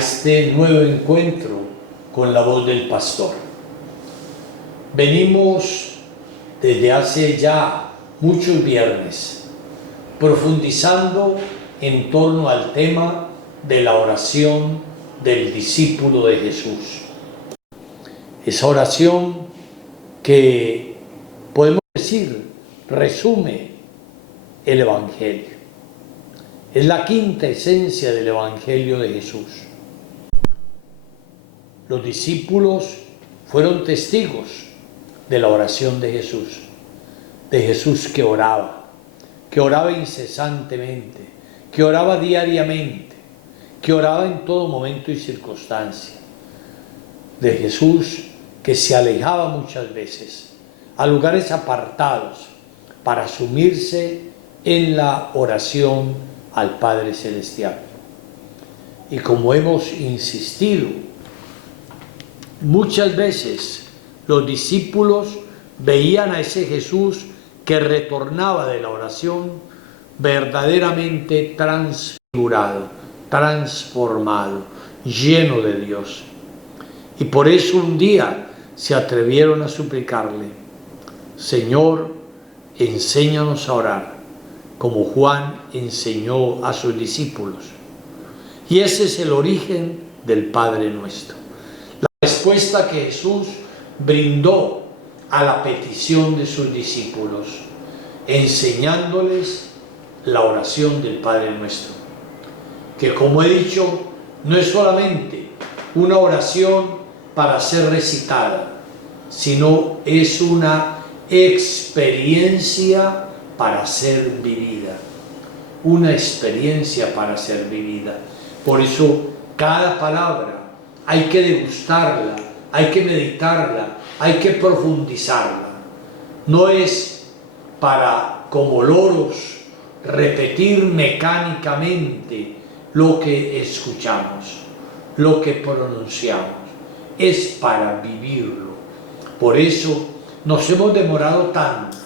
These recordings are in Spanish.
este nuevo encuentro con la voz del pastor. Venimos desde hace ya muchos viernes profundizando en torno al tema de la oración del discípulo de Jesús. Esa oración que podemos decir resume el Evangelio. Es la quinta esencia del Evangelio de Jesús. Los discípulos fueron testigos de la oración de Jesús que oraba incesantemente, que oraba diariamente, que oraba en todo momento y circunstancia, de Jesús que se alejaba muchas veces a lugares apartados para sumirse en la oración al Padre Celestial. Y como hemos insistido, muchas veces los discípulos veían a ese Jesús que retornaba de la oración verdaderamente transfigurado, transformado, lleno de Dios. Y por eso un día se atrevieron a suplicarle: Señor, enséñanos a orar, como Juan enseñó a sus discípulos. Y ese es el origen del Padre Nuestro. La respuesta que Jesús brindó a la petición de sus discípulos, enseñándoles la oración del Padre Nuestro, que, como he dicho, no es solamente una oración para ser recitada, sino es una experiencia para ser vivida, una experiencia para ser vivida. Por eso cada palabra hay que degustarla, hay que meditarla, hay que profundizarla. No es para, como loros, repetir mecánicamente lo que escuchamos, lo que pronunciamos. Es para vivirlo. Por eso nos hemos demorado tanto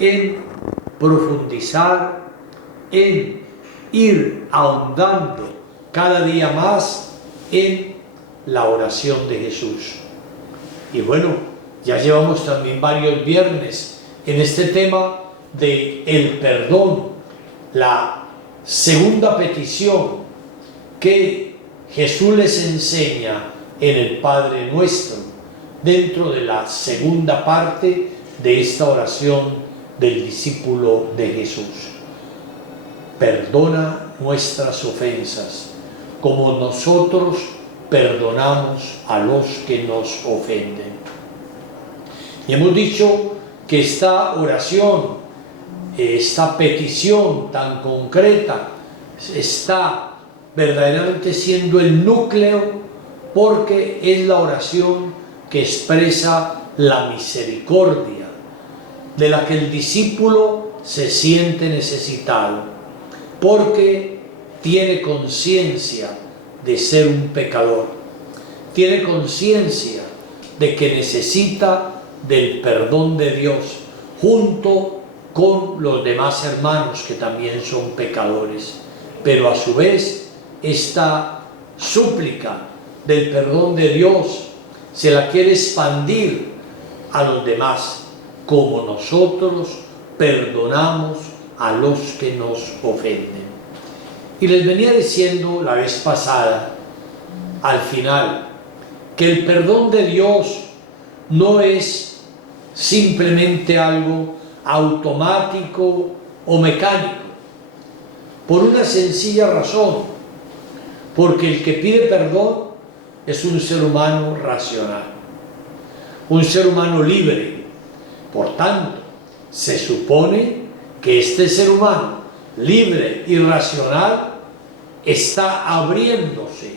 en profundizar, en ir ahondando cada día más en la oración de Jesús. Y bueno, ya llevamos también varios viernes en este tema de el perdón, la segunda petición que Jesús les enseña en el Padre Nuestro, dentro de la segunda parte de esta oración del discípulo de Jesús. Perdona nuestras ofensas, como nosotros perdonamos a los que nos ofenden. Y hemos dicho que esta oración, esta petición tan concreta, está verdaderamente siendo el núcleo, porque es la oración que expresa la misericordia de la que el discípulo se siente necesitado, porque tiene conciencia de ser un pecador, tiene conciencia de que necesita del perdón de Dios junto con los demás hermanos que también son pecadores, pero a su vez esta súplica del perdón de Dios se la quiere expandir a los demás, como nosotros perdonamos a los que nos ofenden. Y les venía diciendo la vez pasada, al final, que el perdón de Dios no es simplemente algo automático o mecánico, por una sencilla razón, porque el que pide perdón es un ser humano racional, un ser humano libre. Por tanto, se supone que este ser humano libre y racional está abriéndose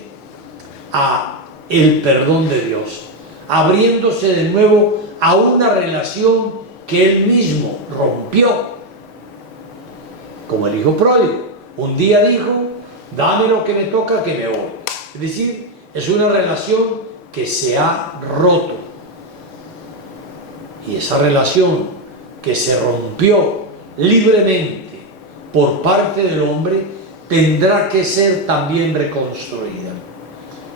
a el perdón de Dios, abriéndose de nuevo a una relación que él mismo rompió. Como el hijo pródigo, un día dijo: dame lo que me toca, que me voy. Es decir, es una relación que se ha roto. Y esa relación que se rompió libremente por parte del hombre tendrá que ser también reconstruida.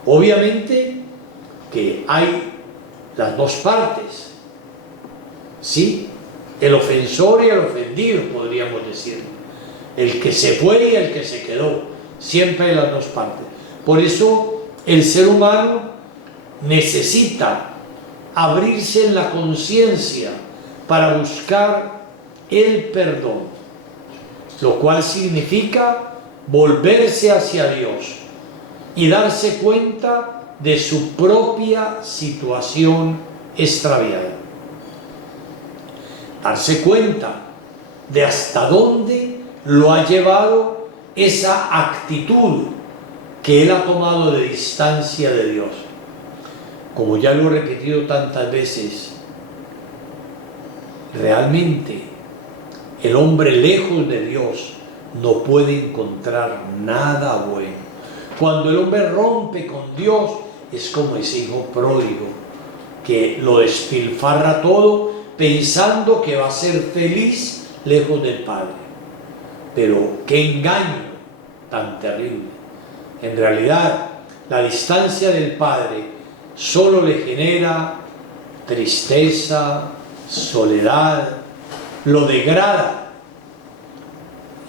Obviamente que hay las dos partes, ¿sí? El ofensor y el ofendido, podríamos decir. El que se fue y el que se quedó. Siempre hay las dos partes. Por eso el ser humano necesita abrirse en la conciencia para buscar el perdón, lo cual significa volverse hacia Dios y darse cuenta de su propia situación extraviada. Darse cuenta de hasta dónde lo ha llevado esa actitud que él ha tomado de distancia de Dios. Como ya lo he repetido tantas veces, realmente el hombre lejos de Dios no puede encontrar nada bueno. Cuando el hombre rompe con Dios, es como ese hijo pródigo que lo despilfarra todo pensando que va a ser feliz lejos del Padre. Pero qué engaño tan terrible. En realidad, la distancia del Padre solo le genera tristeza, soledad, lo degrada.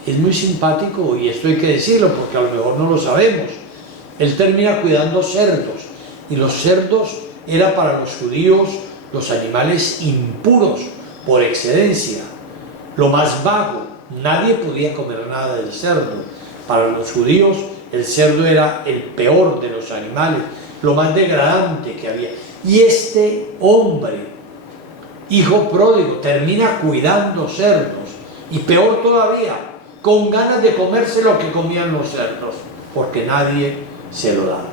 Es muy simpático, y esto hay que decirlo porque a lo mejor no lo sabemos. Él termina cuidando cerdos, y los cerdos eran para los judíos los animales impuros por excelencia, lo más vago. Nadie podía comer nada del cerdo. Para los judíos el cerdo era el peor de los animales, lo más degradante que había. Y este hombre, hijo pródigo, termina cuidando cerdos, y peor todavía, con ganas de comerse lo que comían los cerdos, porque nadie se lo daba.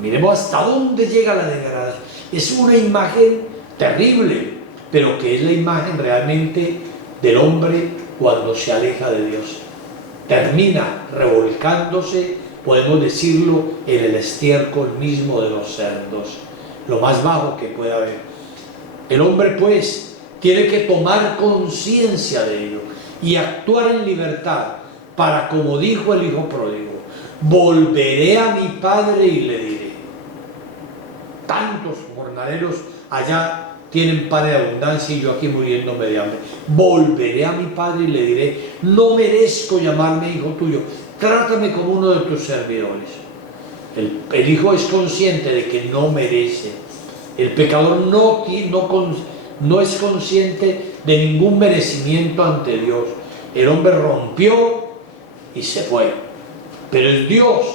Miremos hasta dónde llega la degradación. Es una imagen terrible, pero que es la imagen realmente del hombre cuando se aleja de Dios. Termina revolcándose, podemos decirlo, en el estiércol mismo de los cerdos, lo más bajo que pueda haber. El hombre, pues, tiene que tomar conciencia de ello y actuar en libertad para, como dijo el hijo pródigo, volveré a mi padre y le diré. Tantos jornaleros allá tienen pan de abundancia y yo aquí muriéndome de hambre. Volveré a mi padre y le diré, no merezco llamarme hijo tuyo, trátame como uno de tus servidores. El hijo es consciente de que no merece. El pecador no es consciente de ningún merecimiento ante Dios. El hombre rompió y se fue. Pero es Dios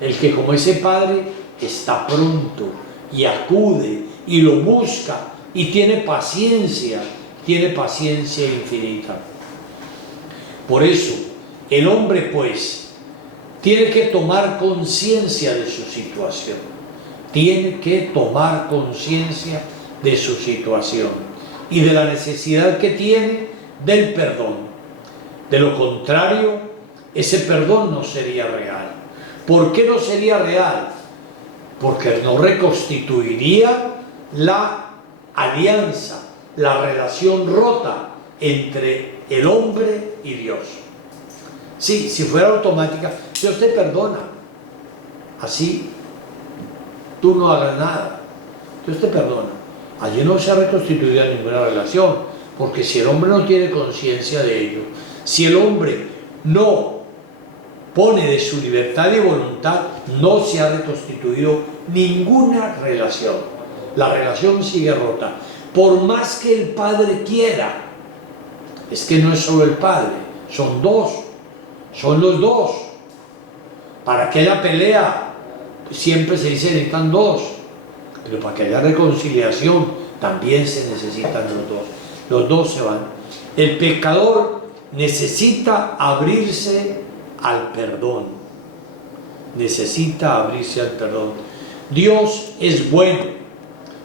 el que, como ese padre, está pronto y acude y lo busca y tiene paciencia infinita. Por eso, el hombre, pues, tiene que tomar conciencia de su situación. Tiene que tomar conciencia de su situación y de la necesidad que tiene del perdón. De lo contrario, ese perdón no sería real. ¿Por qué no sería real? Porque no reconstituiría la alianza, la relación rota entre el hombre y Dios. Sí, si fuera automática, Dios te perdona. Así tú no hagas nada, Dios te perdona. Allí no se ha reconstituido ninguna relación, porque si el hombre no tiene conciencia de ello, si el hombre no pone de su libertad y voluntad, no se ha reconstituido ninguna relación. La relación sigue rota. Por más que el padre quiera, es que no es solo el padre, son dos, son los dos. Para que haya pelea, siempre se dice necesitan dos, pero para que haya reconciliación, también se necesitan los dos se van. El pecador necesita abrirse al perdón, necesita abrirse al perdón. Dios es bueno,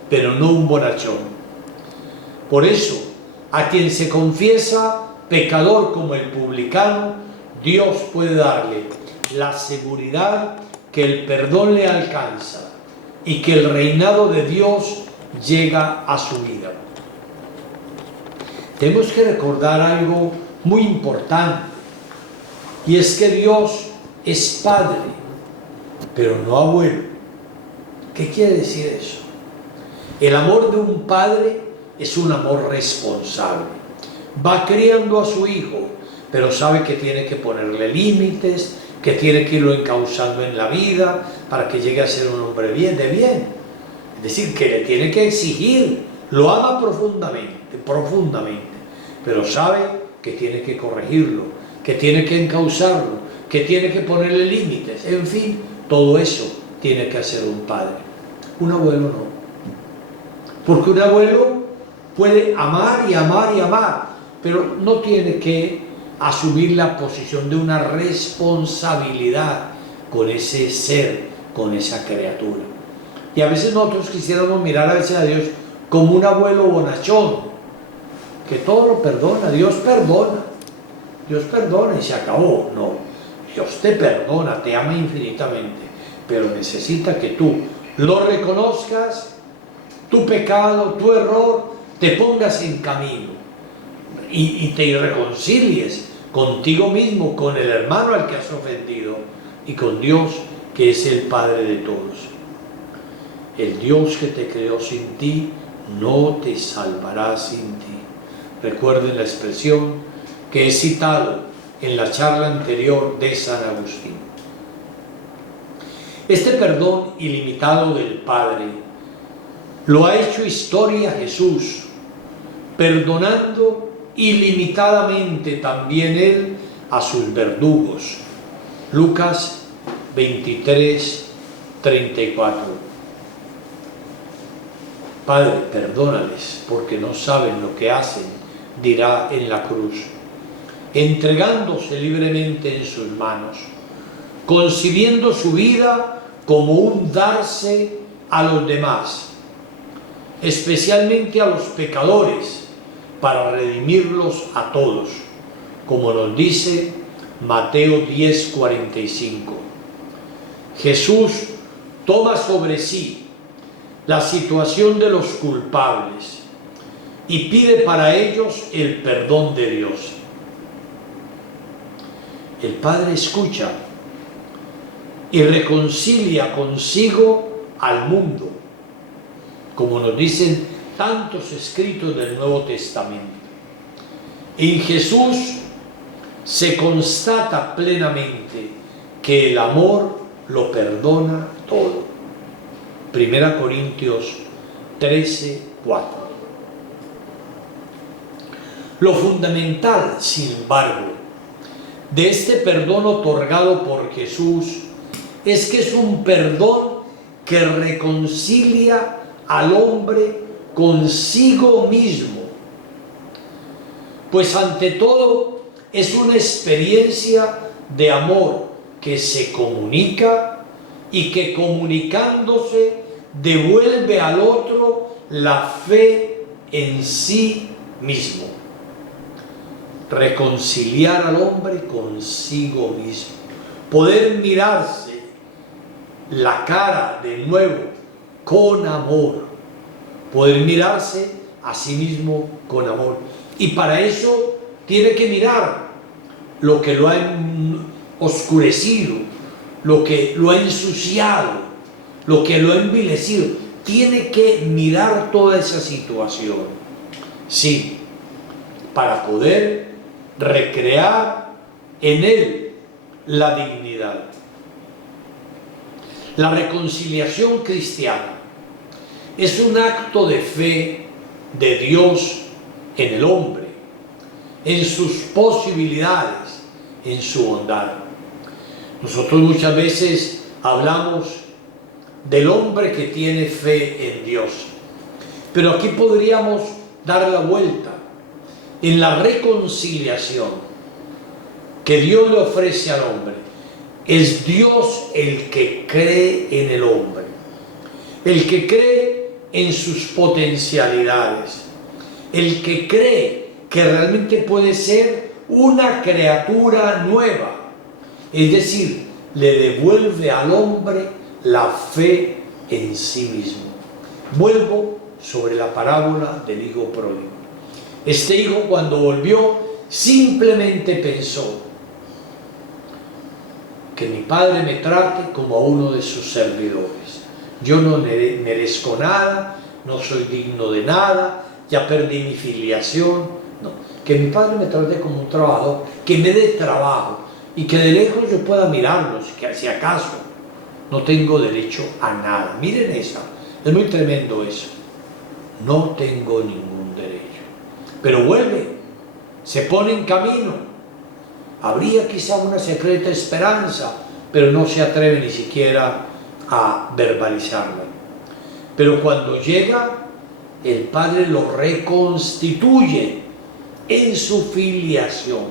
pero no un bonachón. Por eso, a quien se confiesa pecador como el publicano, Dios puede darle la seguridad que el perdón le alcanza y que el reinado de Dios llega a su vida. Tenemos que recordar algo muy importante, y es que Dios es Padre, pero no abuelo. ¿Qué quiere decir eso? El amor de un padre es un amor responsable. Va criando a su hijo, pero sabe que tiene que ponerle límites, que tiene que irlo encauzando en la vida para que llegue a ser un hombre de bien. Es decir, que le tiene que exigir, lo ama profundamente, pero sabe que tiene que corregirlo, que tiene que encauzarlo, que tiene que ponerle límites. En fin, todo eso tiene que hacer un padre. Un abuelo no. Porque un abuelo puede amar y amar y amar, pero no tiene que asumir la posición de una responsabilidad con ese ser, con esa criatura. Y a veces nosotros quisiéramos mirar a veces a Dios como un abuelo bonachón, que todo lo perdona. Dios perdona y se acabó. No, Dios te perdona, te ama infinitamente, pero necesita que tú lo reconozcas, tu pecado, tu error, te pongas en camino y te reconcilies contigo mismo, con el hermano al que has ofendido y con Dios, que es el Padre de todos. El Dios que te creó sin ti no te salvará sin ti. Recuerden la expresión que he citado en la charla anterior de San Agustín. Este perdón ilimitado del Padre lo ha hecho historia Jesús, perdonando ilimitadamente también Él a sus verdugos. Lucas 23, 34. Padre, perdónales porque no saben lo que hacen, dirá en la cruz, entregándose libremente en sus manos, concibiendo su vida como un darse a los demás, especialmente a los pecadores, para redimirlos a todos, como nos dice Mateo 10:45. Jesús toma sobre sí la situación de los culpables y pide para ellos el perdón de Dios. El Padre escucha y reconcilia consigo al mundo, como nos dicen tantos escritos del Nuevo Testamento. En Jesús se constata plenamente que el amor lo perdona todo. 1 Corintios 13, 4. Lo fundamental, sin embargo, de este perdón otorgado por Jesús es que es un perdón que reconcilia al hombre consigo mismo. Pues ante todo es una experiencia de amor que se comunica y que comunicándose devuelve al otro la fe en sí mismo. Reconciliar al hombre consigo mismo. Poder mirarse la cara de nuevo con amor. Poder mirarse a sí mismo con amor. Y para eso tiene que mirar lo que lo ha oscurecido, lo que lo ha ensuciado, lo que lo ha envilecido. Tiene que mirar toda esa situación. Sí, para poder recrear en él la dignidad. La reconciliación cristiana es un acto de fe de Dios en el hombre, en sus posibilidades, en su bondad. Nosotros muchas veces hablamos del hombre que tiene fe en Dios, pero aquí podríamos dar la vuelta. En la reconciliación que Dios le ofrece al hombre, es Dios el que cree en el hombre, el que cree en sus potencialidades, el que cree que realmente puede ser una criatura nueva, es decir, le devuelve al hombre la fe en sí mismo. Vuelvo sobre la parábola del hijo pródigo. Este hijo, cuando volvió, simplemente pensó: que mi padre me trate como a uno de sus servidores. yo no merezco nada, no soy digno de nada, ya perdí mi filiación. No, que mi padre me trate como un trabajador, que me dé trabajo y que de lejos yo pueda mirarlos, que si acaso no tengo derecho a nada. Miren esa, es muy tremendo eso. No tengo ningún derecho. Pero vuelve, se pone en camino. Habría quizá una secreta esperanza, pero no se atreve ni siquiera a verbalizarla. Pero cuando llega, el Padre lo reconstituye en su filiación,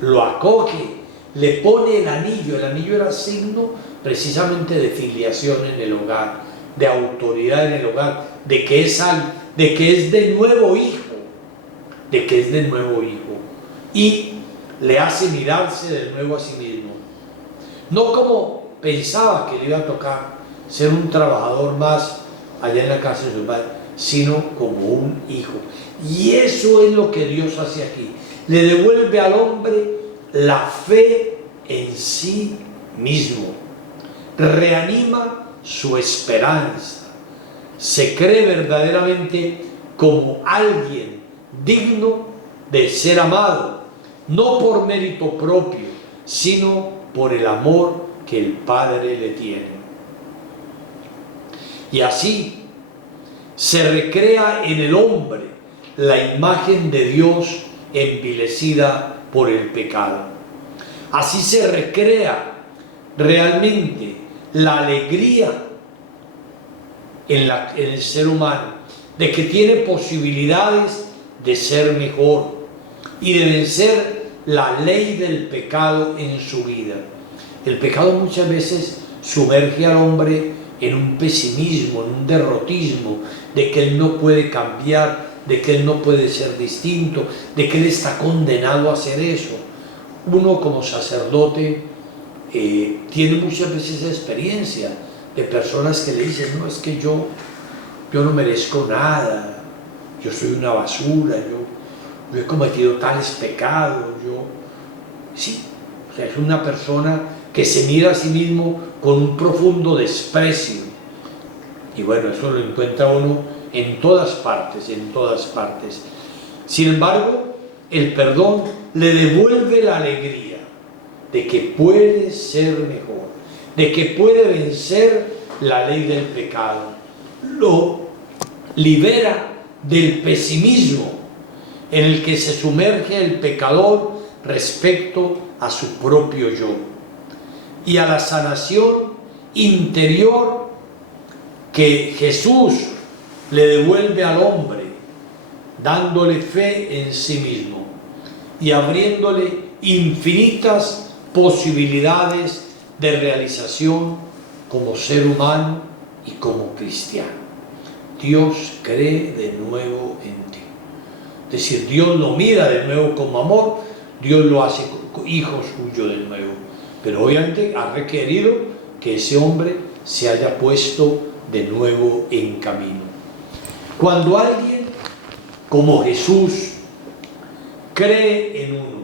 lo acoge, le pone el anillo era signo precisamente de filiación en el hogar, de autoridad en el hogar, de que es de nuevo hijo, y le hace mirarse de nuevo a sí mismo, no como pensaba que le iba a tocar ser un trabajador más allá en la casa de su padre, sino como un hijo. Y eso es lo que Dios hace aquí, le devuelve al hombre la fe en sí mismo, reanima su esperanza, se cree verdaderamente como alguien digno de ser amado, no por mérito propio, sino por el amor que el Padre le tiene. Y así se recrea en el hombre la imagen de Dios envilecida por el pecado. Así se recrea realmente la alegría en el ser humano, de que tiene posibilidades de ser mejor y de vencer la ley del pecado en su vida. El pecado muchas veces sumerge al hombre en un pesimismo, en un derrotismo, de que él no puede cambiar, de que él no puede ser distinto, de que él está condenado a hacer eso. Uno como sacerdote tiene muchas veces experiencia de personas que le dicen, no, es que yo no merezco nada, yo soy una basura, yo he cometido tales pecados, sí, o sea, es una persona que se mira a sí mismo con un profundo desprecio. Y bueno, eso lo encuentra uno en todas partes, Sin embargo, el perdón le devuelve la alegría de que puede ser mejor, de que puede vencer la ley del pecado. Lo libera del pesimismo en el que se sumerge el pecador respecto a su propio yo, y a la sanación interior que Jesús le devuelve al hombre, dándole fe en sí mismo y abriéndole infinitas posibilidades de realización como ser humano y como cristiano. Dios cree de nuevo en ti. Es decir, Dios lo mira de nuevo como amor, Dios lo hace hijo suyo de nuevo. Pero obviamente ha requerido que ese hombre se haya puesto de nuevo en camino. Cuando alguien como Jesús cree en uno,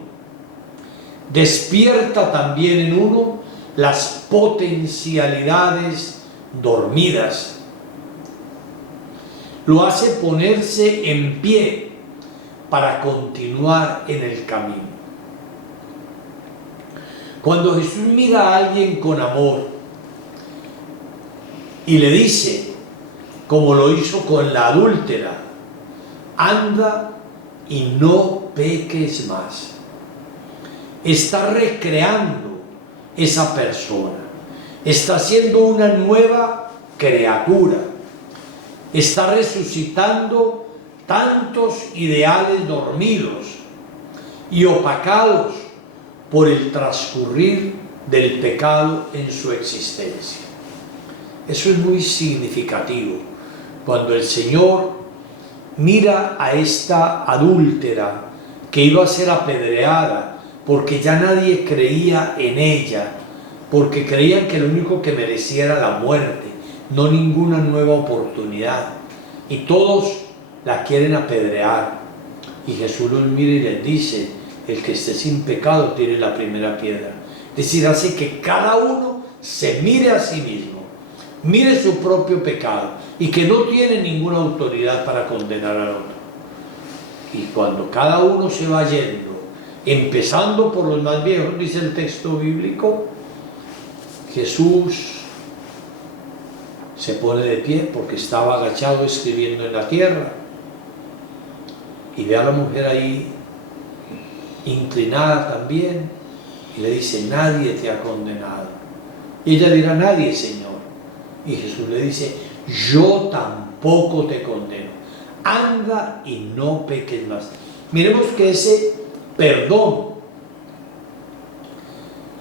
despierta también en uno las potencialidades dormidas. Lo hace ponerse en pie para continuar en el camino. Cuando Jesús mira a alguien con amor y le dice, como lo hizo con la adúltera, anda y no peques más, está recreando esa persona, está siendo una nueva criatura, está resucitando tantos ideales dormidos y opacados por el transcurrir del pecado en su existencia. Eso es muy significativo. Cuando el Señor mira a esta adúltera que iba a ser apedreada porque ya nadie creía en ella, porque creían que lo único que merecía era la muerte, no ninguna nueva oportunidad, y todos la quieren apedrear, y Jesús los mira y les dice, el que esté sin pecado tiene la primera piedra. Es decir, hace que cada uno se mire a sí mismo, mire su propio pecado y que no tiene ninguna autoridad para condenar al otro. Y cuando cada uno se va yendo, empezando por los más viejos, dice el texto bíblico, Jesús se pone de pie porque estaba agachado escribiendo en la tierra y ve a la mujer ahí inclinada también y le dice: nadie te ha condenado. Y ella dirá: nadie, Señor. Y Jesús le dice: yo tampoco te condeno, anda y no peques más. Miremos que ese perdón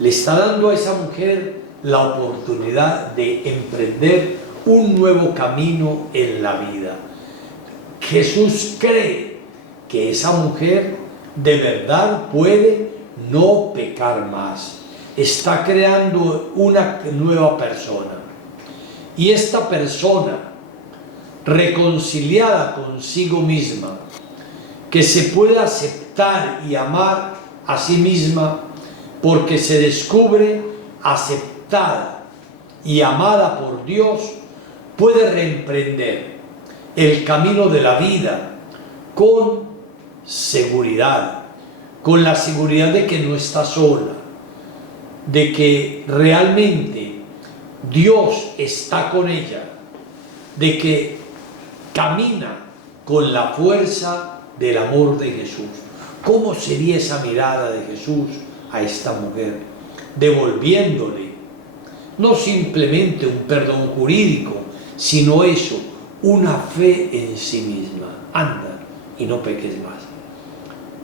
le está dando a esa mujer la oportunidad de emprender un nuevo camino en la vida. Jesús cree que esa mujer de verdad puede no pecar más. Está creando una nueva persona. Y esta persona, reconciliada consigo misma, que se puede aceptar y amar a sí misma, porque se descubre aceptada y amada por Dios, puede reemprender el camino de la vida con seguridad, con la seguridad de que no está sola, de que realmente Dios está con ella, de que camina con la fuerza del amor de Jesús. ¿Cómo sería esa mirada de Jesús a esta mujer? Devolviéndole no simplemente un perdón jurídico, sino eso, una fe en sí misma. Anda y no peques más.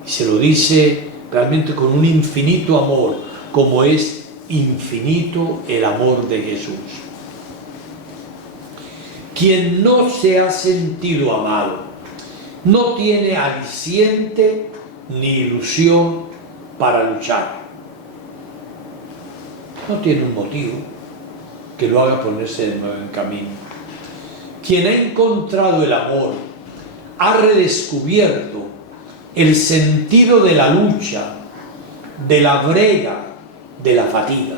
Y se lo dice realmente con un infinito amor, como es infinito el amor de Jesús. Quien no se ha sentido amado no tiene aliciente ni ilusión para luchar. No tiene un motivo que lo haga ponerse de nuevo en camino. Quien ha encontrado el amor ha redescubierto el sentido de la lucha, de la brega, de la fatiga.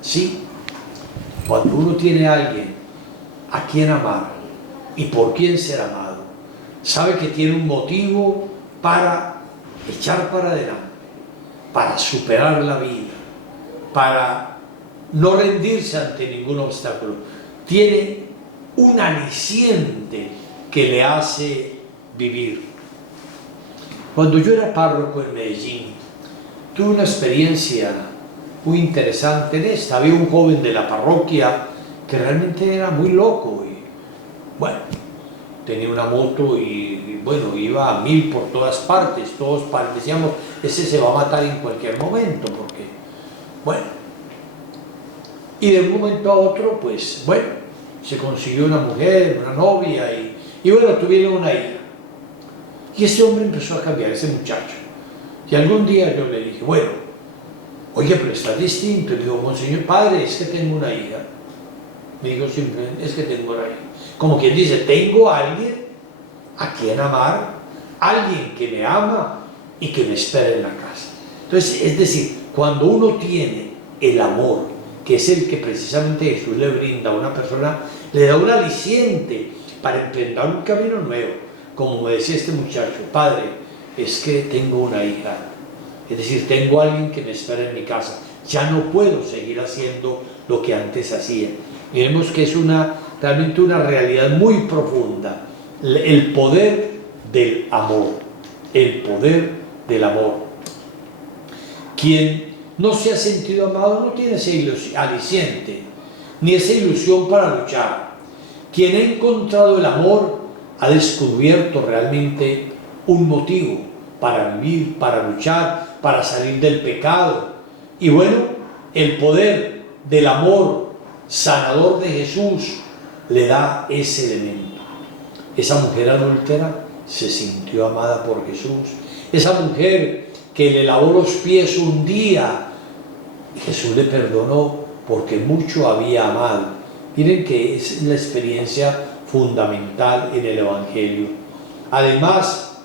Sí, cuando uno tiene a alguien a quien amar y por quien ser amado, sabe que tiene un motivo para echar para adelante, para superar la vida, para no rendirse ante ningún obstáculo. Tiene un aliciente que le hace vivir. Cuando yo era párroco en Medellín, tuve una experiencia muy interesante en esta. Había un joven de la parroquia que realmente era muy loco y bueno, tenía una moto y bueno, iba a 1000 por todas partes. Todos decíamos: ese se va a matar en cualquier momento, porque bueno. Y de un momento a otro, pues bueno, se consiguió una mujer, una novia y bueno, tuvieron una hija. Y ese hombre empezó a cambiar, ese muchacho. Y algún día yo le dije: bueno, oye, pero estás distinto. Y le digo: monseñor, padre, es que tengo una hija. Me dijo simplemente: es que tengo una hija. Como quien dice: tengo a alguien a quien amar, alguien que me ama y que me espera en la casa. Entonces, es decir, cuando uno tiene el amor, que es el que precisamente Jesús le brinda a una persona, le da un aliciente para emprender un camino nuevo. Como me decía este muchacho: padre, es que tengo una hija, es decir, tengo a alguien que me espera en mi casa, ya no puedo seguir haciendo lo que antes hacía. Miremos que es realmente una realidad muy profunda, el poder del amor, el poder del amor. Quien no se ha sentido amado no tiene ese aliciente, ni esa ilusión para luchar. Quien ha encontrado el amor ha descubierto realmente un motivo para vivir, para luchar, para salir del pecado. Y bueno, el poder del amor sanador de Jesús le da ese elemento. Esa mujer adúltera se sintió amada por Jesús. Esa mujer que le lavó los pies un día, Jesús le perdonó porque mucho había amado. Miren que es la experiencia fundamental en el Evangelio. Además,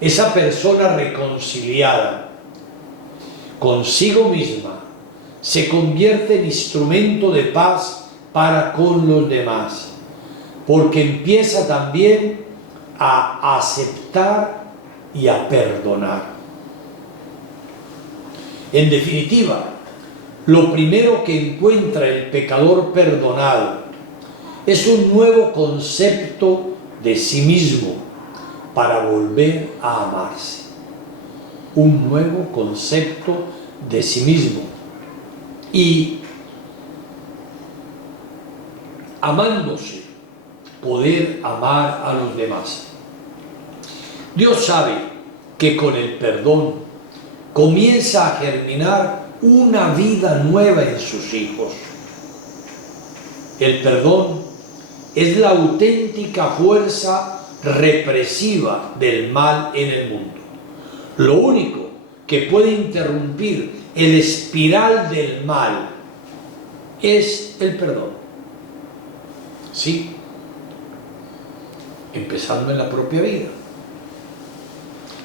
esa persona reconciliada consigo misma se convierte en instrumento de paz para con los demás, porque empieza también a aceptar y a perdonar. En definitiva, lo primero que encuentra el pecador perdonado es un nuevo concepto de sí mismo para volver a amarse. Un nuevo concepto de sí mismo. Y amándose, poder amar a los demás. Dios sabe que con el perdón comienza a germinar una vida nueva en sus hijos. El perdón es la auténtica fuerza represiva del mal en el mundo. Lo único que puede interrumpir el espiral del mal es el perdón. Sí, empezando en la propia vida.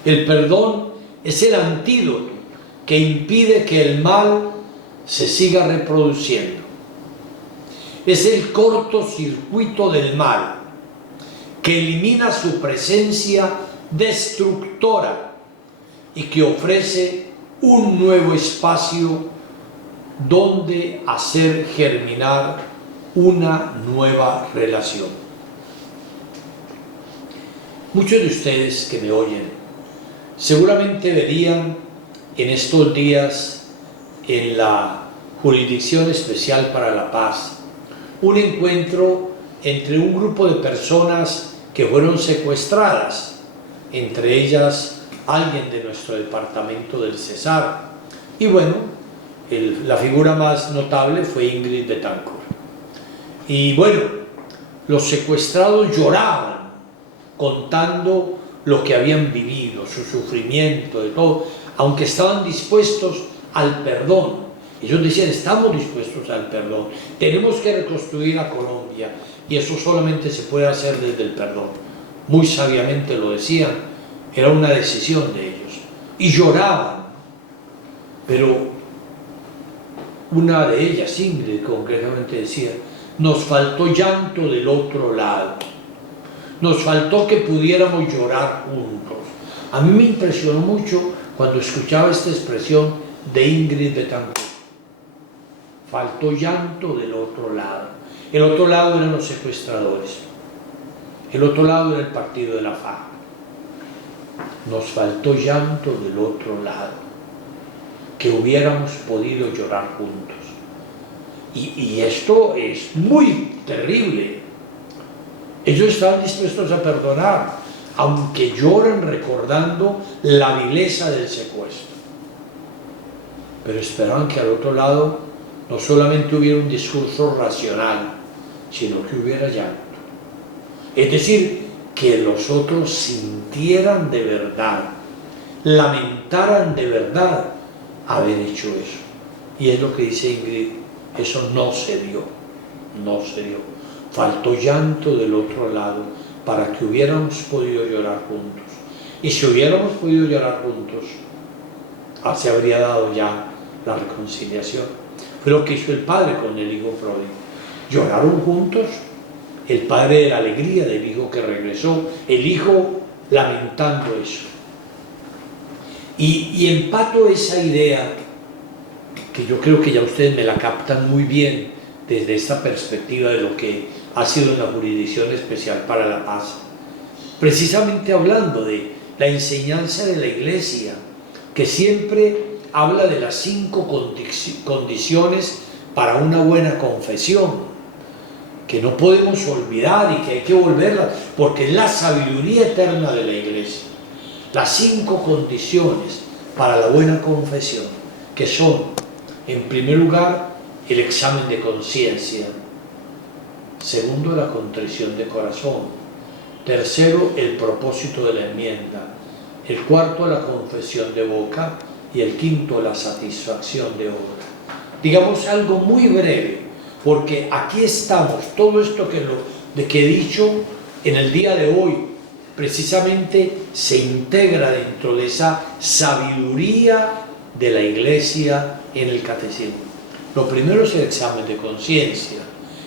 El perdón es el antídoto que impide que el mal se siga reproduciendo. Es el cortocircuito del mal que elimina su presencia destructora y que ofrece un nuevo espacio donde hacer germinar una nueva relación. Muchos de ustedes que me oyen seguramente verían en estos días en la Jurisdicción Especial para la Paz un encuentro entre un grupo de personas que fueron secuestradas, entre ellas alguien de nuestro departamento del Cesar. Y bueno, la figura más notable fue Ingrid Betancourt. Y bueno, los secuestrados lloraban contando lo que habían vivido, su sufrimiento, de todo, aunque estaban dispuestos al perdón. Ellos decían, estamos dispuestos al perdón, tenemos que reconstruir a Colombia y eso solamente se puede hacer desde el perdón. Muy sabiamente lo decían, era una decisión de ellos. Y lloraban, pero una de ellas, Ingrid, concretamente decía, nos faltó llanto del otro lado, nos faltó que pudiéramos llorar juntos. A mí me impresionó mucho cuando escuchaba esta expresión de Ingrid Betancourt. Faltó llanto del otro lado. El otro lado eran los secuestradores. El otro lado era el partido de la FARC. Nos faltó llanto del otro lado. Que hubiéramos podido llorar juntos. Y esto es muy terrible. Ellos estaban dispuestos a perdonar, aunque lloran recordando la vileza del secuestro. Pero esperaban que al otro lado no solamente hubiera un discurso racional, sino que hubiera llanto. Es decir, que los otros sintieran de verdad, lamentaran de verdad haber hecho eso. Y es lo que dice Ingrid, eso no se dio, no se dio. Faltó llanto del otro lado para que hubiéramos podido llorar juntos. Y si hubiéramos podido llorar juntos, se habría dado ya la reconciliación. Fue lo que hizo el padre con el hijo pródigo. Lloraron juntos, el padre de la alegría del hijo que regresó, el hijo lamentando eso. Y empato esa idea, que yo creo que ya ustedes me la captan muy bien desde esta perspectiva de lo que ha sido una Jurisdicción Especial para la Paz, precisamente hablando de la enseñanza de la Iglesia, que siempre habla de las 5 condiciones para una buena confesión, que no podemos olvidar y que hay que volverlas, porque es la sabiduría eterna de la Iglesia. Las 5 condiciones para la buena confesión, que son, en primer lugar, el examen de conciencia, segundo, la contrición de corazón, tercero, el propósito de la enmienda, el cuarto, la confesión de boca, y el quinto, la satisfacción de obra. Digamos algo muy breve, porque aquí estamos, todo esto que he dicho en el día de hoy, precisamente se integra dentro de esa sabiduría de la Iglesia en el catecismo. Lo primero es el examen de conciencia.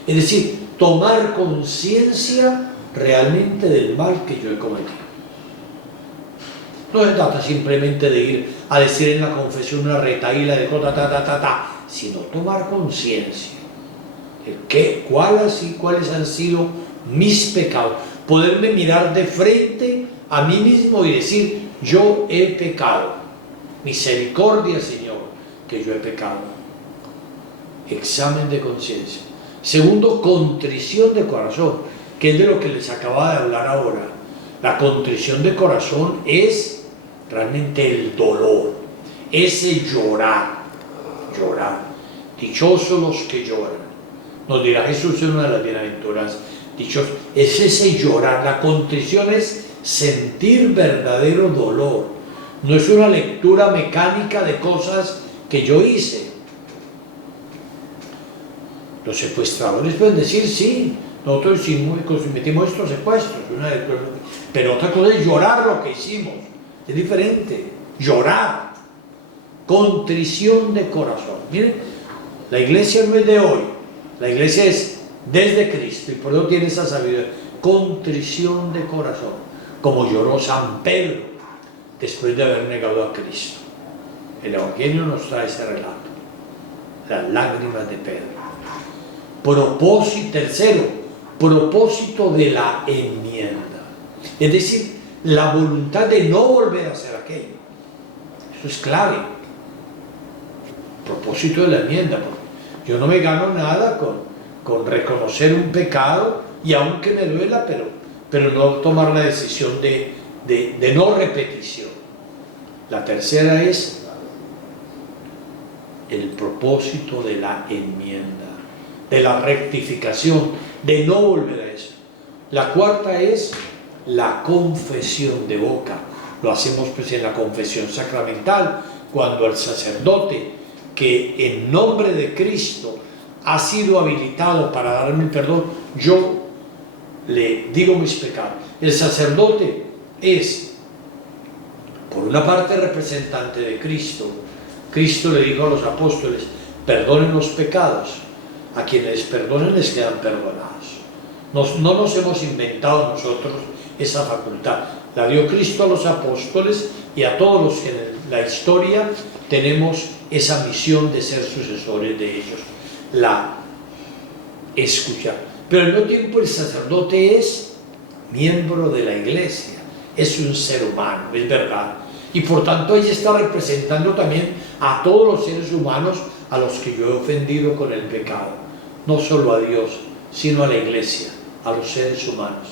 Es decir, tomar conciencia realmente del mal que yo he cometido. No se trata simplemente de ir a decir en la confesión una retahíla de cosa, sino tomar conciencia de cuáles han sido mis pecados. Poderme mirar de frente a mí mismo y decir, yo he pecado. Misericordia, Señor, que yo he pecado. Examen de conciencia. Segundo, contrición de corazón, que es de lo que les acababa de hablar ahora. La contrición de corazón es realmente el dolor, ese llorar. Dichosos los que lloran. Nos dirá Jesús en una de las bienaventuranzas. Dichosos, es ese llorar. La contrición es sentir verdadero dolor. No es una lectura mecánica de cosas que yo hice. Los secuestradores pueden decir, sí, nosotros cometimos estos secuestros, pero otra cosa es llorar lo que hicimos. Es diferente. Llorar. Contrición de corazón. Miren, la iglesia no es de hoy. La iglesia es desde Cristo y por eso tiene esa sabiduría. Contrición de corazón. Como lloró San Pedro después de haber negado a Cristo. El Evangelio nos trae ese relato. Las lágrimas de Pedro. Tercero, propósito de la enmienda. Es decir, la voluntad de no volver a hacer aquello. Eso es clave. Propósito de la enmienda. Porque yo no me gano nada con reconocer un pecado y aunque me duela, pero no tomar la decisión de no repetición. La tercera es el propósito de la enmienda, de la rectificación, de no volver a eso. La cuarta es la confesión de boca. Lo hacemos pues en la confesión sacramental, cuando el sacerdote que en nombre de Cristo ha sido habilitado para darme el perdón, yo le digo mis pecados. El sacerdote es, por una parte, representante de Cristo. Cristo le dijo a los apóstoles, perdonen los pecados, a quienes les perdonen les quedan perdonados. No nos hemos inventado nosotros esa facultad, la dio Cristo a los apóstoles y a todos los que en la historia tenemos esa misión de ser sucesores de ellos, la escuchar. Pero al mismo tiempo el sacerdote es miembro de la iglesia, es un ser humano, es verdad, y por tanto ella está representando también a todos los seres humanos a los que yo he ofendido con el pecado, no solo a Dios, sino a la iglesia, a los seres humanos.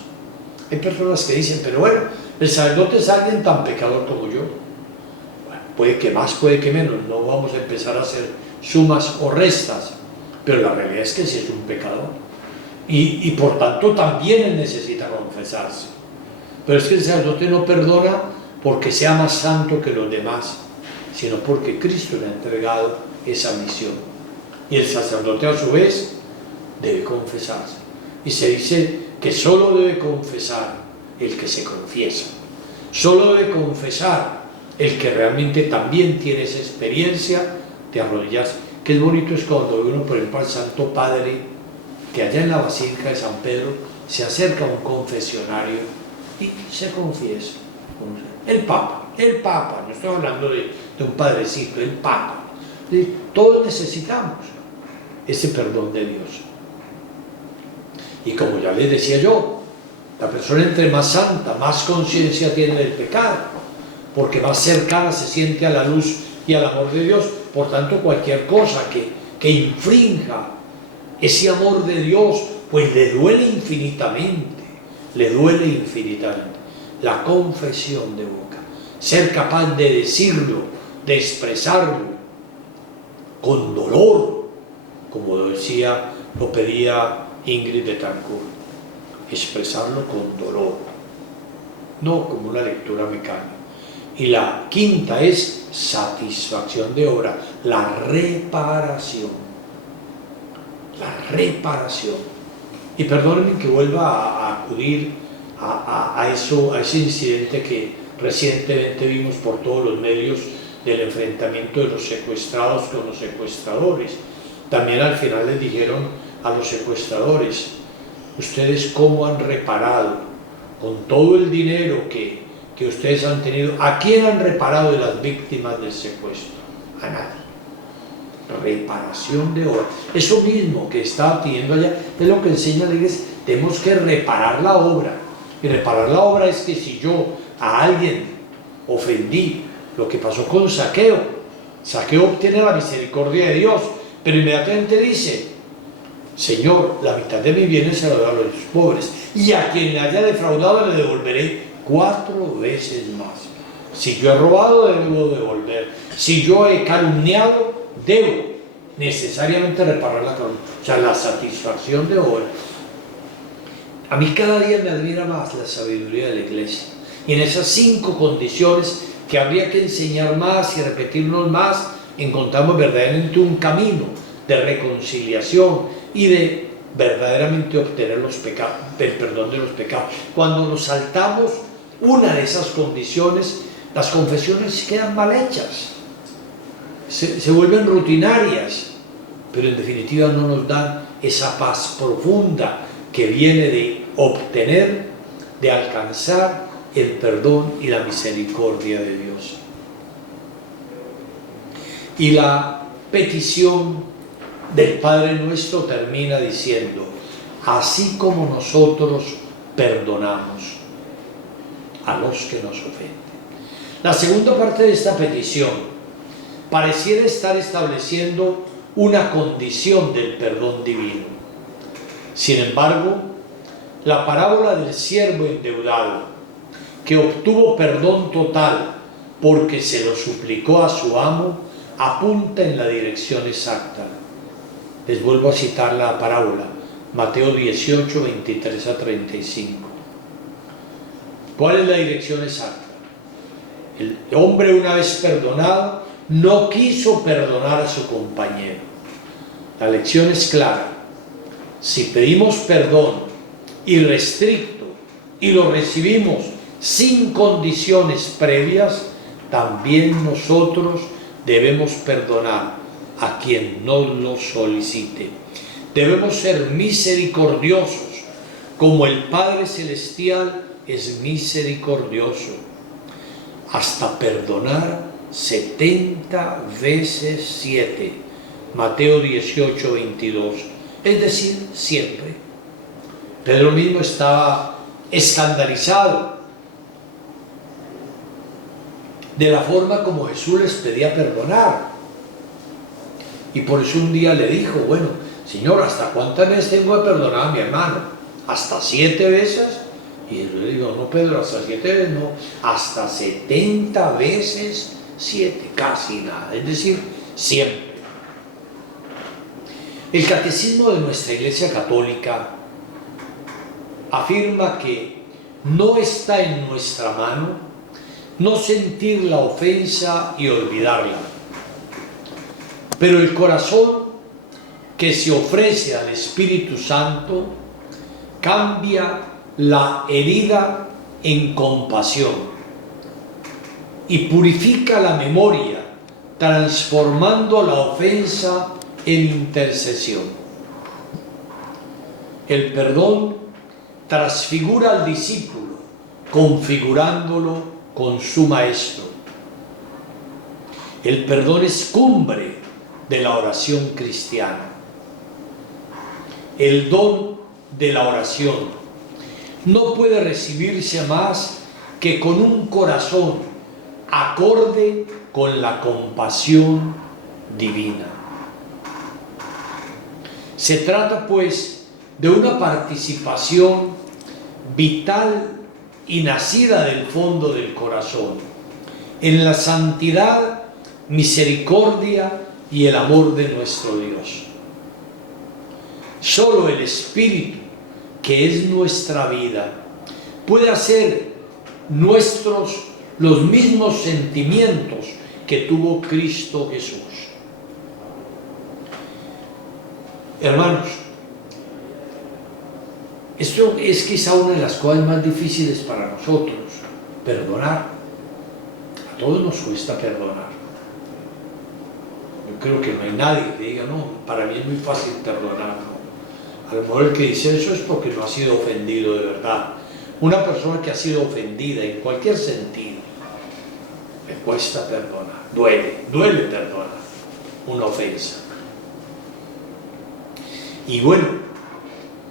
Hay personas que dicen, pero bueno, el sacerdote es alguien tan pecador como yo. Bueno, puede que más, puede que menos, no vamos a empezar a hacer sumas o restas, pero la realidad es que sí es un pecador. Y por tanto también él necesita confesarse. Pero es que el sacerdote no perdona porque sea más santo que los demás, sino porque Cristo le ha entregado esa misión. Y el sacerdote a su vez debe confesarse. Y se dice que solo debe confesar el que se confiesa. Solo debe confesar el que realmente también tiene esa experiencia de arrodillarse. Qué bonito es cuando uno, por ejemplo, al Santo Padre, que allá en la Basílica de San Pedro se acerca a un confesionario y se confiesa. El Papa, no estoy hablando de un padrecito, el Papa. Todos necesitamos ese perdón de Dios. Y como ya les decía yo, la persona entre más santa, más conciencia tiene del pecado, porque más cercana se siente a la luz y al amor de Dios. Por tanto, cualquier cosa que infrinja ese amor de Dios, pues le duele infinitamente, La confesión de boca, ser capaz de decirlo, de expresarlo con dolor, como lo pedía Ingrid Betancourt, expresarlo con dolor, no como una lectura mecánica. Y la quinta es satisfacción de obra, la reparación. Y perdónenme que vuelva a acudir a ese incidente que recientemente vimos por todos los medios del enfrentamiento de los secuestrados con los secuestradores. También al final les dijeron, a los secuestradores: ¿ustedes cómo han reparado con todo el dinero que ustedes han tenido? ¿A quién han reparado de las víctimas del secuestro? A nadie. Reparación de obra. Eso mismo que estaba pidiendo allá es lo que enseña la iglesia. Tenemos que reparar la obra. Y reparar la obra es que si yo a alguien ofendí, lo que pasó con Zaqueo, Zaqueo obtiene la misericordia de Dios, pero inmediatamente dice: Señor, la mitad de mi bienes se lo doy a los pobres, y a quien le haya defraudado le devolveré 4 veces más. Si yo he robado, debo devolver. Si yo he calumniado, debo necesariamente reparar la calumnia. O sea, la satisfacción de obra. A mí cada día me admira más la sabiduría de la iglesia. Y en esas 5 condiciones que habría que enseñar más y repetirnos más, encontramos verdaderamente un camino de reconciliación y de verdaderamente obtener el perdón de los pecados. Cuando nos saltamos una de esas condiciones, las confesiones quedan mal hechas, se vuelven rutinarias, pero en definitiva no nos dan esa paz profunda que viene de obtener, de alcanzar el perdón y la misericordia de Dios. Y la petición del Padre Nuestro termina diciendo: así como nosotros perdonamos a los que nos ofenden. La segunda parte de esta petición pareciera estar estableciendo una condición del perdón divino. Sin embargo, la parábola del siervo endeudado, que obtuvo perdón total porque se lo suplicó a su amo, apunta en la dirección exacta. Les vuelvo a citar la parábola, Mateo 18, 23 a 35. ¿Cuál es la dirección exacta? El hombre, una vez perdonado, no quiso perdonar a su compañero. La lección es clara: si pedimos perdón irrestricto y lo recibimos sin condiciones previas, también nosotros debemos perdonar a quien nos lo solicite. Debemos ser misericordiosos, como el Padre Celestial es misericordioso, hasta perdonar 70 veces 7, Mateo 18, 22, es decir, siempre. Pedro mismo estaba escandalizado de la forma como Jesús les pedía perdonar, y por eso un día le dijo: bueno, Señor, ¿hasta cuántas veces tengo que perdonar a mi hermano? ¿Hasta 7 veces? Y yo le digo: no, Pedro, hasta 7 veces no, hasta 70 veces 7, casi nada, es decir, siempre. El catecismo de nuestra Iglesia Católica afirma que no está en nuestra mano no sentir la ofensa y olvidarla, pero el corazón que se ofrece al Espíritu Santo cambia la herida en compasión y purifica la memoria, transformando la ofensa en intercesión. El perdón transfigura al discípulo, configurándolo con su maestro. El perdón es cumbre de la oración cristiana. El don de la oración no puede recibirse más que con un corazón acorde con la compasión divina. Se trata, pues, de una participación vital y nacida del fondo del corazón en la santidad, misericordia y el amor de nuestro Dios. Solo el Espíritu, que es nuestra vida, puede hacer nuestros los mismos sentimientos que tuvo Cristo Jesús. Hermanos, esto es quizá una de las cosas más difíciles para nosotros, perdonar. A todos nos cuesta perdonar. Yo creo que no hay nadie que diga: no, para mí es muy fácil perdonar. No. A lo mejor el que dice eso es porque no ha sido ofendido de verdad. Una persona que ha sido ofendida en cualquier sentido, le cuesta perdonar, duele perdonar una ofensa. Y bueno,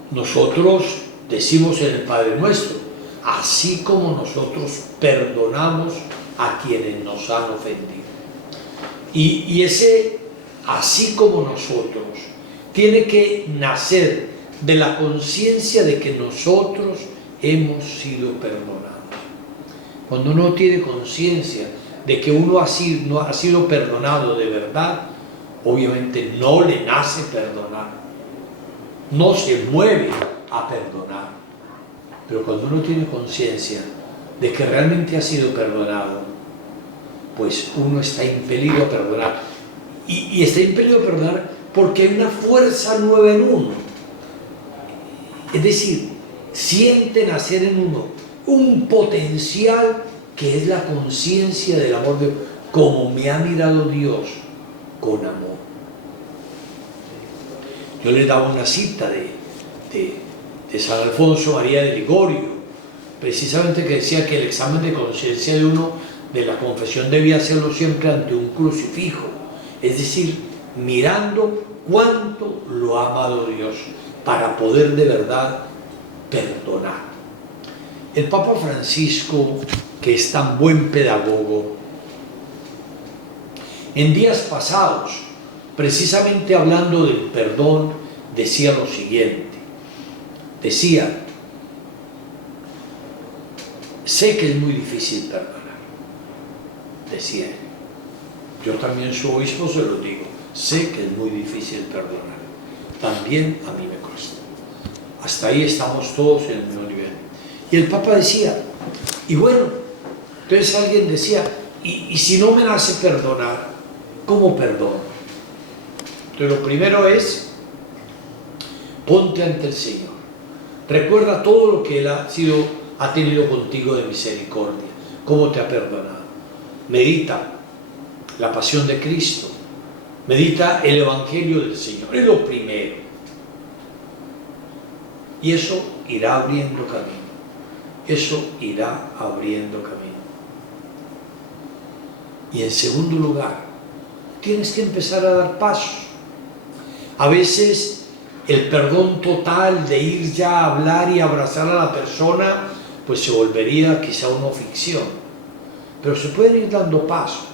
nosotros decimos en el Padre Nuestro, así como nosotros perdonamos a quienes nos han ofendido. Y ese así como nosotros tiene que nacer de la conciencia de que nosotros hemos sido perdonados. Cuando uno tiene conciencia de que uno no ha sido perdonado de verdad, obviamente no le nace perdonar, no se mueve a perdonar. Pero cuando uno tiene conciencia de que realmente ha sido perdonado, pues uno está impelido a perdonar. Y está impelido a perdonar porque hay una fuerza nueva en uno. Es decir, siente nacer en uno un potencial que es la conciencia del amor de Dios, como me ha mirado Dios con amor. Yo les daba una cita de San Alfonso María de Ligorio, precisamente, que decía que el examen de conciencia de uno, de la confesión, debía hacerlo siempre ante un crucifijo, es decir, mirando cuánto lo ha amado Dios para poder de verdad perdonar. El Papa Francisco, que es tan buen pedagogo, en días pasados, precisamente hablando del perdón, decía lo siguiente. Decía: sé que es muy difícil perdonar. Decía él. Yo también, su obispo, se lo digo. Sé que es muy difícil perdonar. También a mí me cuesta. Hasta ahí estamos todos en el mismo nivel. Y el Papa decía, y bueno, entonces alguien decía, y si no me nace perdonar, ¿cómo perdono? Entonces lo primero es, ponte ante el Señor. Recuerda todo lo que Él ha tenido contigo de misericordia, cómo te ha perdonado. Medita la pasión de Cristo, medita el Evangelio del Señor, es lo primero. Y eso irá abriendo camino, eso irá abriendo camino. Y en segundo lugar, tienes que empezar a dar pasos. A veces el perdón total de ir ya a hablar y abrazar a la persona, pues se volvería quizá una ficción. Pero se pueden ir dando pasos.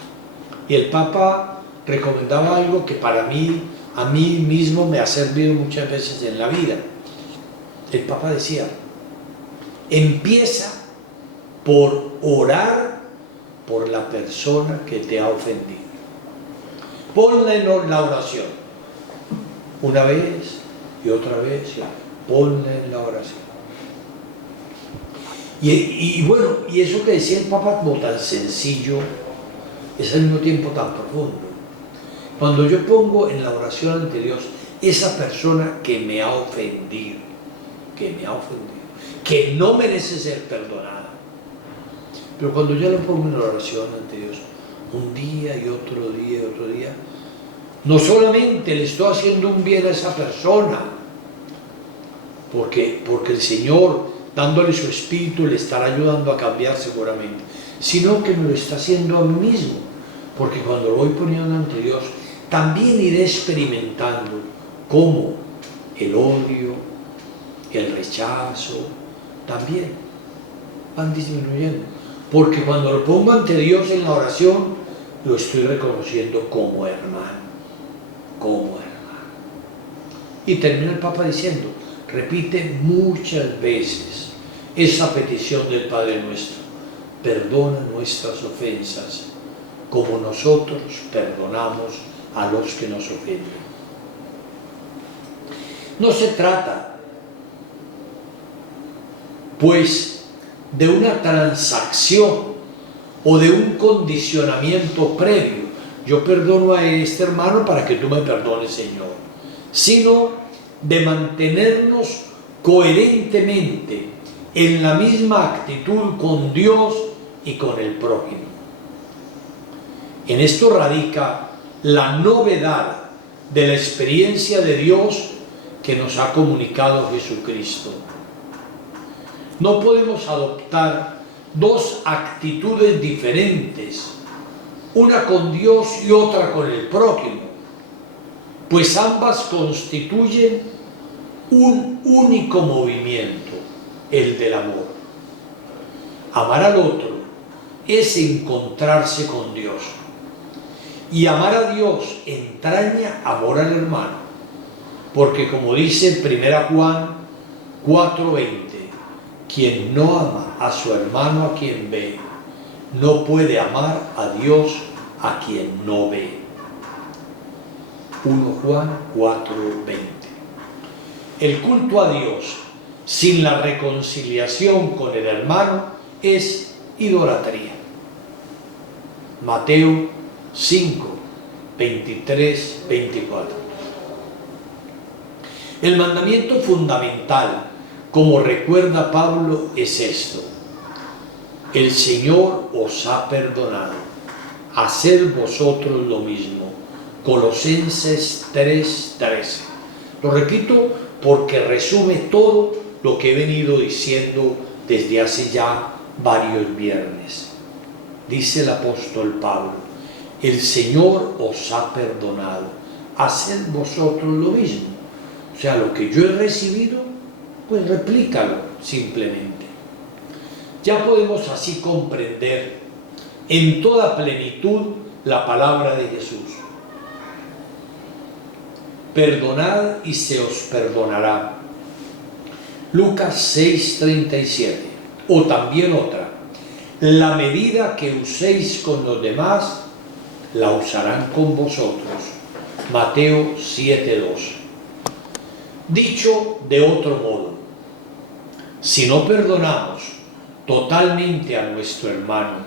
Y el Papa recomendaba algo que para mí, a mí mismo me ha servido muchas veces en la vida. El Papa decía, empieza por orar por la persona que te ha ofendido. Ponla en la oración. Una vez y otra vez, ponla en la oración. Y bueno, y eso que decía el Papa, como tan sencillo, es al mismo tiempo tan profundo. Cuando yo pongo en la oración ante Dios esa persona que me ha ofendido, que no merece ser perdonada, pero cuando yo lo pongo en la oración ante Dios, un día y otro día y otro día, no solamente le estoy haciendo un bien a esa persona, porque el Señor, dándole su espíritu, le estará ayudando a cambiar seguramente, sino que me lo está haciendo a mí mismo, porque cuando lo voy poniendo ante Dios, también iré experimentando cómo el odio, el rechazo, también van disminuyendo, porque cuando lo pongo ante Dios en la oración, lo estoy reconociendo como hermano, Y termina el Papa diciendo, repite muchas veces esa petición del Padre Nuestro: perdona nuestras ofensas, como nosotros perdonamos a los que nos ofenden. No se trata, pues, de una transacción o de un condicionamiento previo. Yo perdono a este hermano para que tú me perdones, Señor, sino de mantenernos coherentemente en la misma actitud con Dios y con el prójimo. En esto radica la novedad de la experiencia de Dios que nos ha comunicado Jesucristo. No podemos adoptar dos actitudes diferentes, una con Dios y otra con el prójimo, pues ambas constituyen un único movimiento, el del amor. Amar al otro es encontrarse con Dios, y amar a Dios entraña amor al hermano, porque como dice 1 Juan 4:20, quien no ama a su hermano a quien ve, no puede amar a Dios a quien no ve. 1 Juan 4:20. El culto a Dios sin la reconciliación con el hermano es idolatría. Mateo 5, 23, 24. El mandamiento fundamental, como recuerda Pablo, es esto: el Señor os ha perdonado, haced vosotros lo mismo. Colosenses 3:13. Lo repito porque resume todo lo que he venido diciendo desde hace ya varios viernes. Dice el apóstol Pablo: el Señor os ha perdonado, haced vosotros lo mismo. O sea, lo que yo he recibido, pues replícalo simplemente. Ya podemos así comprender en toda plenitud la palabra de Jesús. Perdonad y se os perdonará. Lucas 6:37. O también otra: la medida que uséis con los demás, la usarán con vosotros. Mateo 7:2. Dicho de otro modo, si no perdonamos totalmente a nuestro hermano,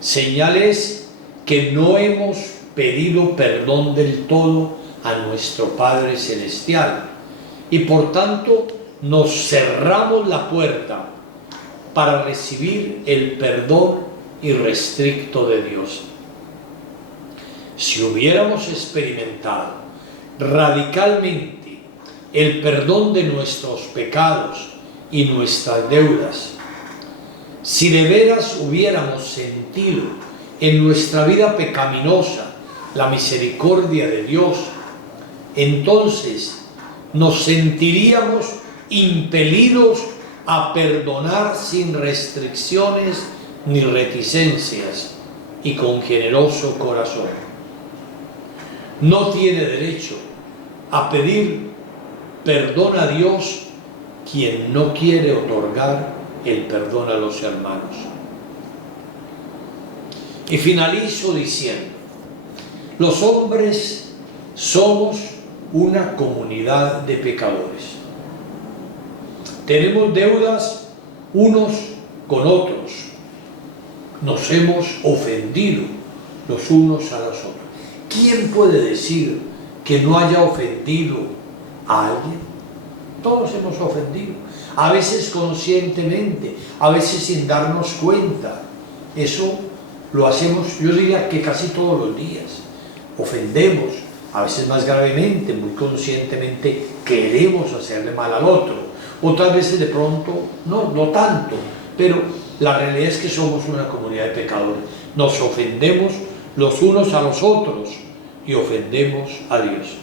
señal es que no hemos pedido perdón del todo a nuestro Padre Celestial, y por tanto nos cerramos la puerta para recibir el perdón irrestricto de Dios. Si hubiéramos experimentado radicalmente el perdón de nuestros pecados y nuestras deudas, si de veras hubiéramos sentido en nuestra vida pecaminosa la misericordia de Dios, entonces nos sentiríamos impelidos a perdonar sin restricciones ni reticencias y con generoso corazón. No tiene derecho a pedir perdón a Dios quien no quiere otorgar el perdón a los hermanos. Y finalizo diciendo: los hombres somos una comunidad de pecadores. Tenemos deudas unos con otros. Nos hemos ofendido los unos a los otros. ¿Quién puede decir que no haya ofendido a alguien? Todos hemos ofendido, a veces conscientemente, a veces sin darnos cuenta. Eso lo hacemos, yo diría que casi todos los días. Ofendemos, a veces más gravemente, muy conscientemente queremos hacerle mal al otro. Otras veces de pronto, no tanto, pero la realidad es que somos una comunidad de pecadores. Nos ofendemos los unos a los otros y ofendemos a Dios.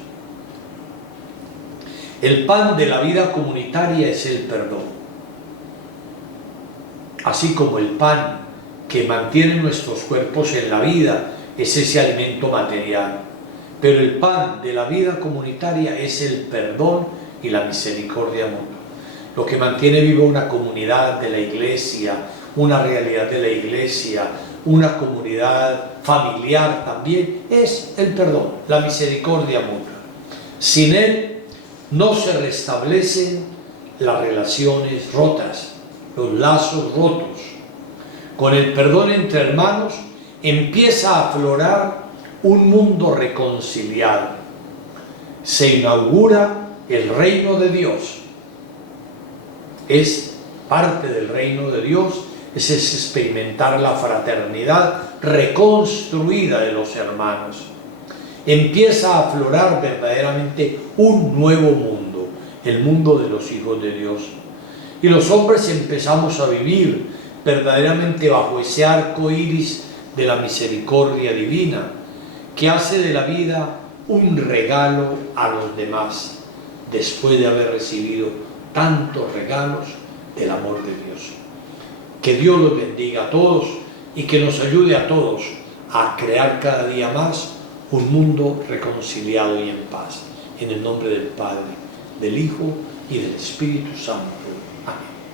El pan de la vida comunitaria es el perdón. Así como el pan que mantiene nuestros cuerpos en la vida es ese alimento material. Pero el pan de la vida comunitaria es el perdón y la misericordia mutua. Lo que mantiene viva una comunidad de la iglesia, una realidad de la iglesia, una comunidad familiar también, es el perdón, la misericordia mutua. Sin él no se restablecen las relaciones rotas, los lazos rotos. Con el perdón entre hermanos empieza a aflorar un mundo reconciliado. Se inaugura el reino de Dios. Es parte del reino de Dios, es experimentar la fraternidad reconstruida de los hermanos. Empieza a aflorar verdaderamente un nuevo mundo, el mundo de los hijos de Dios. Y los hombres empezamos a vivir verdaderamente bajo ese arco iris de la misericordia divina, que hace de la vida un regalo a los demás, después de haber recibido tantos regalos del amor de Dios. Que Dios los bendiga a todos y que nos ayude a todos a crear cada día más un mundo reconciliado y en paz. En el nombre del Padre, del Hijo y del Espíritu Santo. Amén.